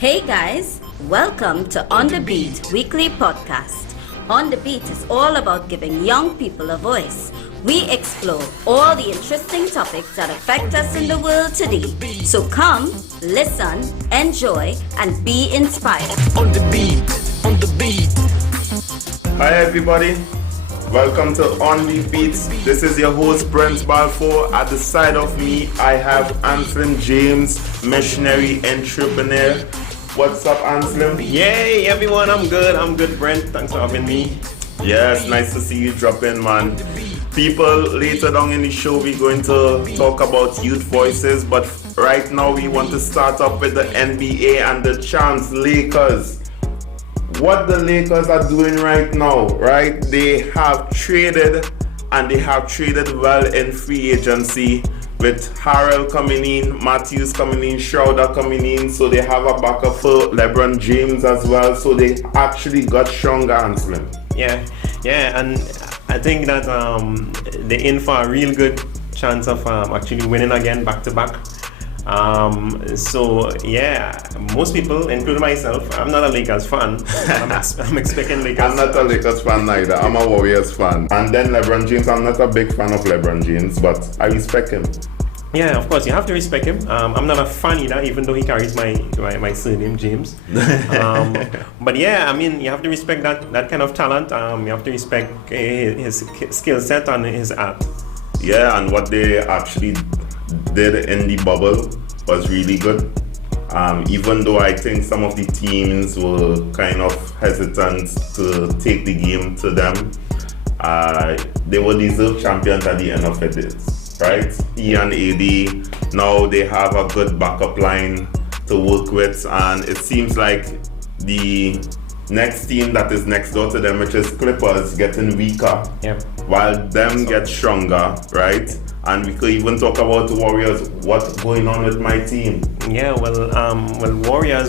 Hey guys, welcome to On the Beat weekly podcast. On the Beat is all about giving young people a voice. We explore all the interesting topics that affect us in the world today. So come, listen, enjoy, and be inspired. On the beat, on the beat. Hi everybody, welcome to On the Beat. This is your host Brent Balfour. At the side of me, I have Anselm James, missionary entrepreneur. What's up, Anselm? Yay, everyone, I'm good, Brent. Thanks for having me. Yes, nice to see you drop in, man. People, later down in the show, we're going to talk about youth voices, but right now we want to start up with the NBA and the champs, Lakers. What the Lakers are doing right now, right? They have traded, and they have traded well in free agency, with Harrell coming in, Matthews coming in, Schroeder coming in, so they have a backup for LeBron James as well, so they actually got stronger, Anselm. Yeah, and I think that they're in for a real good chance of actually winning again back to back. So yeah, most people, including myself, I'm not a Lakers fan. I'm expecting Lakers. I'm not a Lakers fan neither. I'm a Warriors fan. And then LeBron James, I'm not a big fan of LeBron James, but I respect him. Yeah, of course, you have to respect him. I'm not a fan either, even though he carries my surname, James. But yeah, I mean, you have to respect that kind of talent. You have to respect his skill set and his art. Yeah, and what they actually did in the bubble was really good. Even though I think some of the teams were kind of hesitant to take the game to them, they were deserved champions at the end of it. Right? E and AD, now they have a good backup line to work with, and it seems like the next team that is next door to them, which is Clippers, getting weaker, while them get stronger, right? And we could even talk about the Warriors. What's going on with my team? Yeah, well, Warriors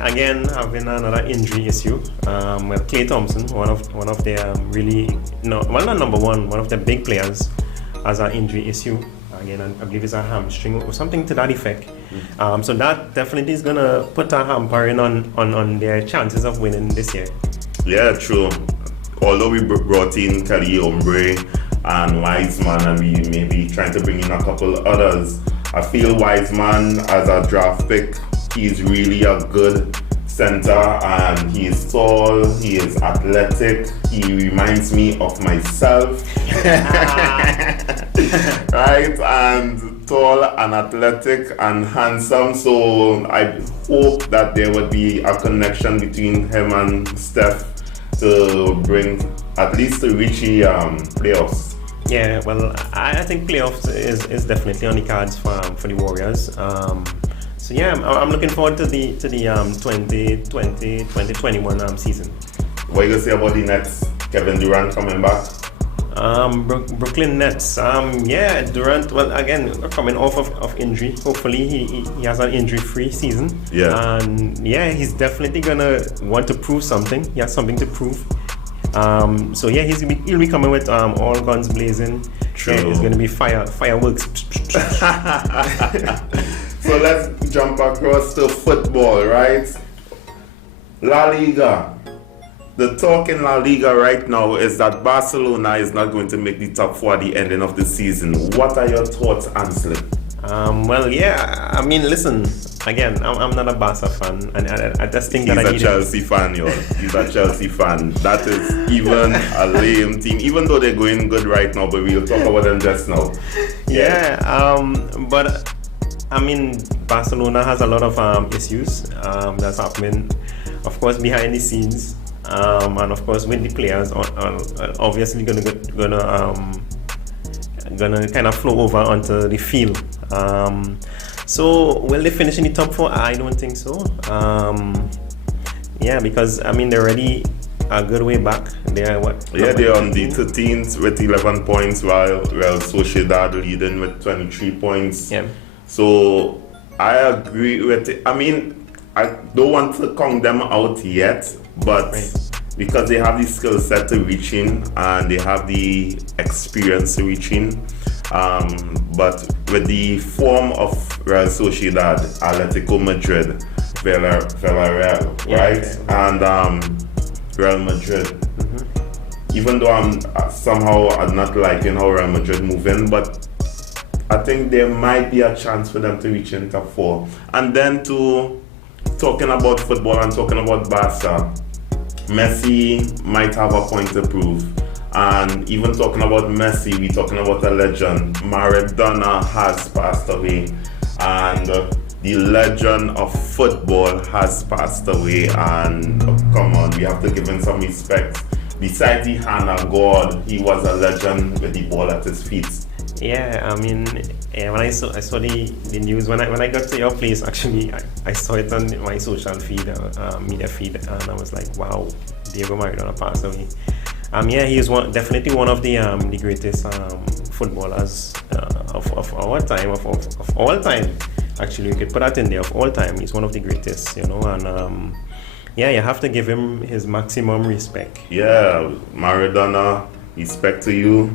again having another injury issue. Klay Thompson, one of their not number one of the big players, has an injury issue. Again, I believe it's a hamstring or something to that effect. So that definitely is gonna put a hampering on their chances of winning this year. Yeah, true. Although we brought in Kelly Oubre and Wiseman, and we may be trying to bring in a couple others, I feel Wiseman as a draft pick, he's really a good center, and he is tall, he is athletic, he reminds me of myself. Right? And tall and athletic and handsome, so I hope that there would be a connection between him and Steph to bring at least to reach the playoffs. Yeah, well, I think playoffs is definitely on the cards for the Warriors. So yeah, I'm looking forward to the 2020-2021 season. What are you gonna say about the Nets? Kevin Durant coming back? Brooklyn Nets. Yeah, Durant. Well, again, coming off of injury. Hopefully, he has an injury-free season. Yeah. And yeah, he's definitely gonna want to prove something. He has something to prove. So yeah, he'll be coming with all guns blazing. True. Yeah, it's gonna be fireworks. So let's jump across to football, right? La Liga. The talk in La Liga right now is that Barcelona is not going to make the top 4 at the ending of the season. What are your thoughts, Anselm? Well, yeah, I mean, listen, again, I'm not a Barca fan, and I just think He's that a Chelsea fan, y'all. He's a Chelsea fan. That is even a lame team, even though they're going good right now, but we'll talk about them just now. Yeah, but I mean, Barcelona has a lot of issues that's happening, of course, behind the scenes, and of course with the players, obviously gonna kind of flow over onto the field. So will they finish in the top 4? I don't think so. Yeah, because I mean they're already a good way back. They're what? Yeah, they're on the 13th with 11 points, while Real Sociedad leading with 23 points. Yeah. So I agree with it. I mean, I don't want to count them out yet, but because they have the skill set to reach in and they have the experience to reach in. But with the form of Real Sociedad, Atletico Madrid, Villarreal, Yeah, right? okay. And Real Madrid. Even though I'm not liking how Real Madrid moving, but I think there might be a chance for them to reach in top four. And then talking about football and talking about Barca, Messi might have a point to prove. And even talking about Messi, we're talking about a legend. Maradona has passed away. And the legend of football has passed away. And come on, we have to give him some respect. Besides the hand of God, he was a legend with the ball at his feet. Yeah, I mean, when I saw the news when I got to your place, actually I saw it on my social feed, media feed, and I was like, wow, Diego Maradona passed away. Yeah, he is definitely one of the greatest footballers of our time, of all time. Actually, you could put that in there, of all time. He's one of the greatest, and yeah, you have to give him his maximum respect. Yeah, Maradona, respect to you,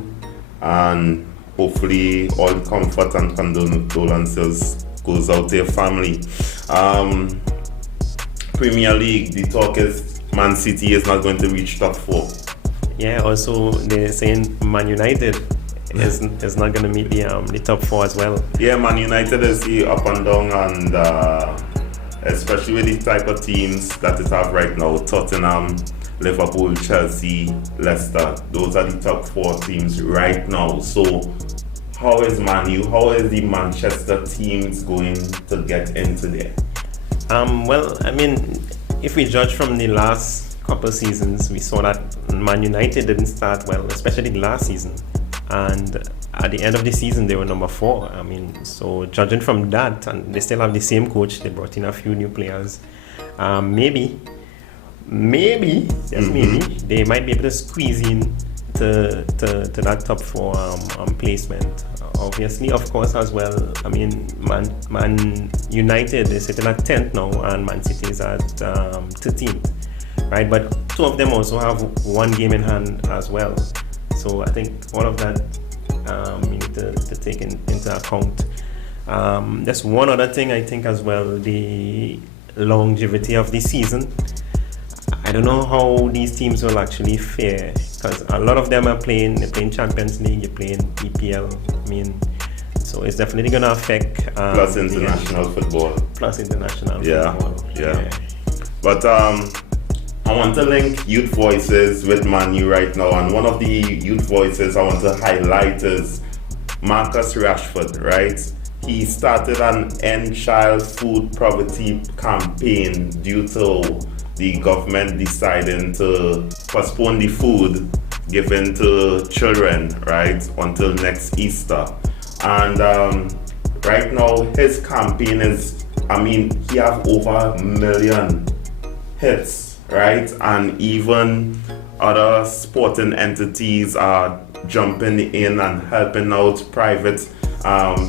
and hopefully all comfort and condolences goes out to your family. Premier League, the talk is Man City is not going to reach top four. Yeah, also they're saying Man United is not going to meet the top four as well. Yeah, Man United is here up and down, and especially with the type of teams that it have right now, Tottenham, Liverpool, Chelsea, Leicester, those are the top four teams right now. So how is how is the Manchester teams going to get into there? Well, I mean, if we judge from the last couple seasons, we saw that Man United didn't start well, especially last season. And at the end of the season, they were number 4. I mean, so judging from that, and they still have the same coach, they brought in a few new players. Maybe, just maybe, they might be able to squeeze in to that top 4 placement. Obviously, of course, as well. I mean, Man United is sitting at 10th now, and Man City is at 13th, right? But two of them also have one game in hand as well. So I think all of that you need to take into account. There's one other thing I think as well, the longevity of the season. I don't know how these teams will actually fare, because a lot of them they're playing Champions League, you're playing EPL. I mean, so it's definitely going to affect Plus international football. Plus international football. Yeah. But I want to link youth voices with Man U right now, and one of the youth voices I want to highlight is Marcus Rashford, right? He started an End Child Food Poverty campaign due to the government deciding to postpone the food given to children, right, until next Easter. And right now his campaign is, I mean, he have over 1 million hits, right? And even other sporting entities are jumping in and helping out. Private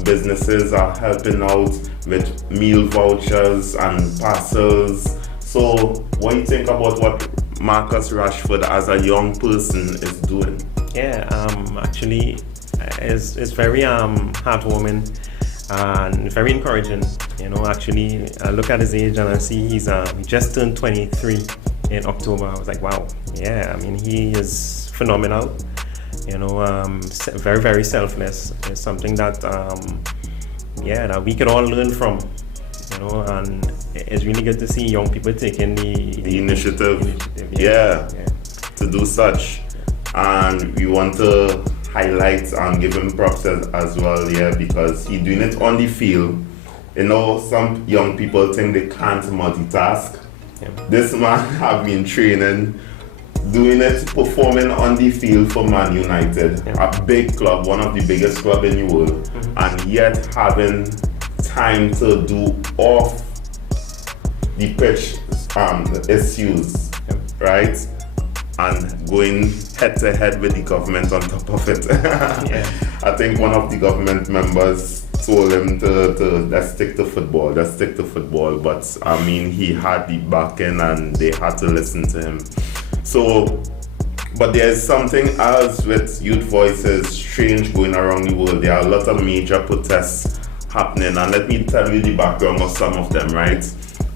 businesses are helping out with meal vouchers and parcels. So what do you think about what Marcus Rashford as a young person is doing? Yeah, actually it's very heartwarming and very encouraging. You know, actually I look at his age and I see he just turned 23 in October. I was like, wow, yeah, I mean, he is phenomenal. You know, very, very selfless. It's something that that we could all learn from. You know, and it's really good to see young people taking the initiative. To do such. And we want to highlight and give him props as well, because he's doing it on the field. You know, some young people think they can't multitask. This man have been training, doing it, performing on the field for Man United, a big club, one of the biggest clubs in the world, and yet having time to do off the pitch issues, right? And going head to head with the government on top of it. I think one of the government members told him to let's stick to football. But I mean, he had the backing and they had to listen to him. So, but there's something else with youth voices strange going around the world. There are a lot of major protests happening, and let me tell you the background of some of them, right?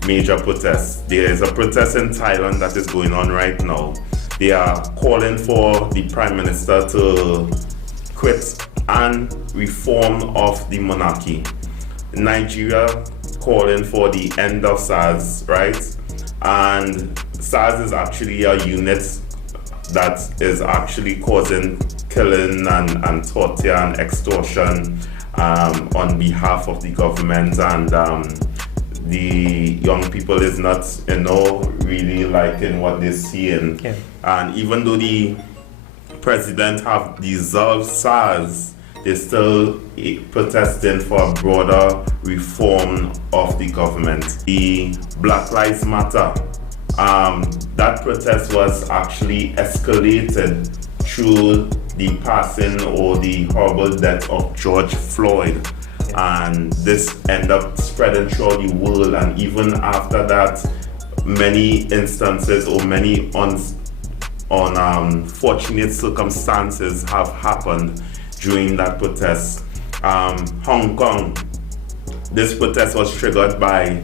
major protests. There is a protest in Thailand that is going on right now. They are calling for the Prime Minister to quit and reform of the monarchy. Nigeria calling for the end of SARS, right? And SARS is actually a unit that is actually causing killing and torture and extortion on behalf of the government, and the young people is not, really liking what they're seeing. Yeah. And even though the president have dissolved SARS, they're still protesting for a broader reform of the government. The Black Lives Matter, that protest was actually escalated through the passing or the horrible death of George Floyd. And this ended up spreading throughout the world, and even after that, many instances or many unfortunate circumstances have happened during that protest. Hong Kong, this protest was triggered by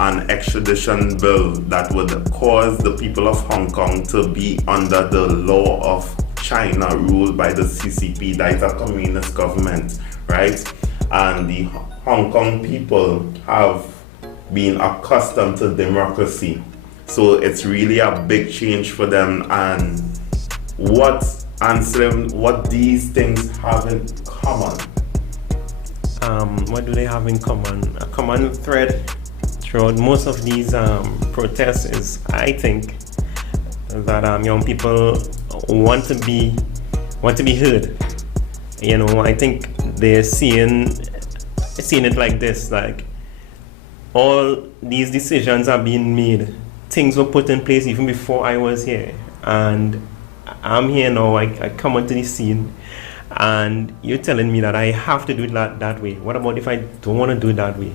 an extradition bill that would cause the people of Hong Kong to be under the law of China, ruled by the CCP, that is a communist government, right? And the Hong Kong people have been accustomed to democracy. So it's really a big change for them. And what these things have in common? What do they have in common? A common thread throughout most of these protests is, I think, that young people want to be heard. I think they're seeing it like this, like all these decisions are being made. Things were put in place even before I was here, and I'm here now. I come onto the scene, and you're telling me that I have to do it that way. What about if I don't want to do it that way?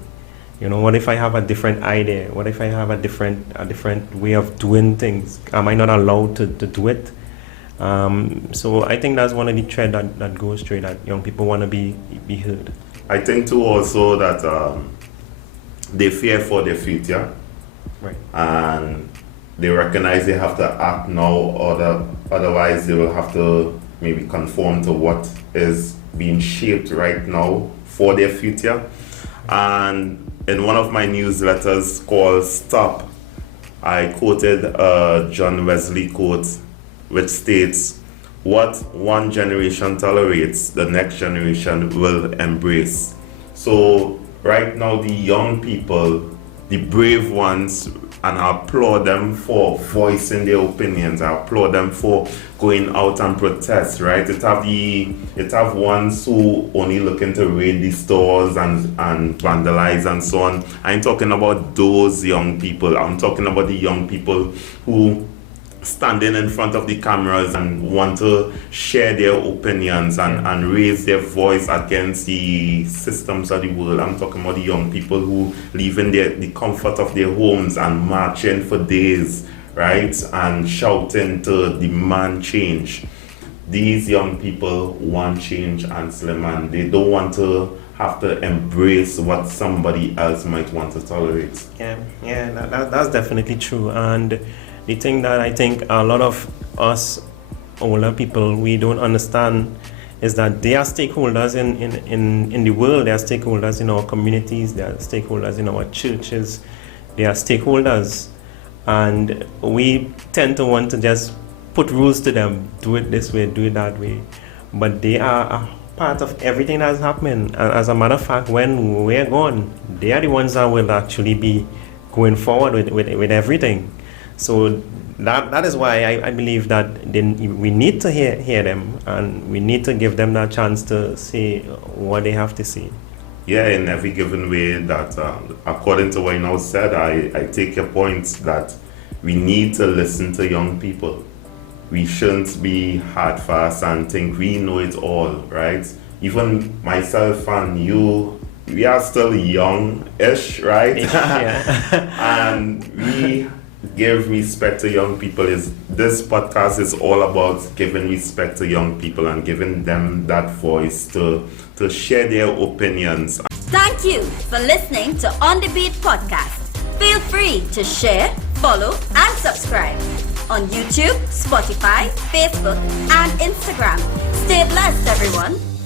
What if I have a different idea? What if I have a different way of doing things? Am I not allowed to do it? So I think that's one of the thread that goes through, that young people want to be heard. I think too also that they fear for their future, Right. and they recognize they have to act now, or otherwise they will have to maybe conform to what is being shaped right now for their future. And in one of my newsletters called Stop, I quoted a John Wesley quote, which states, "What one generation tolerates, the next generation will embrace." So right now, the young people, the brave ones, and I applaud them for voicing their opinions. I applaud them for going out and protest, right? It have ones who only looking to raid the stores and vandalize and so on. I ain't talking about those young people. I'm talking about the young people who standing in front of the cameras and want to share their opinions and raise their voice against the systems of the world. I'm talking about the young people who leaving the comfort of their homes and marching for days, right? And shouting to demand change. These young people want change, and Slim, and they don't want to have to embrace what somebody else might want to tolerate. That's definitely true. And the thing that I think a lot of us older people, we don't understand, is that they are stakeholders in the world. They are stakeholders in our communities. They are stakeholders in our churches. They are stakeholders, and we tend to want to just put rules to them: do it this way, do it that way. But they are a part of everything that's happening. And as a matter of fact, when we're gone, they are the ones that will actually be going forward with everything. So that is why I believe that we need to hear them, and we need to give them that chance to say what they have to say. Yeah, in every given way that, according to what you now said, I take your point that we need to listen to young people. We shouldn't be hard fast and think we know it all, right? Even myself and you, we are still young-ish, right? Yeah. And we give respect to young people. This podcast is all about giving respect to young people and giving them that voice to share their opinions. Thank you for listening to On the Beat podcast. free to share, follow, and subscribe on YouTube, Spotify, Facebook, and Instagram. Stay blessed, everyone.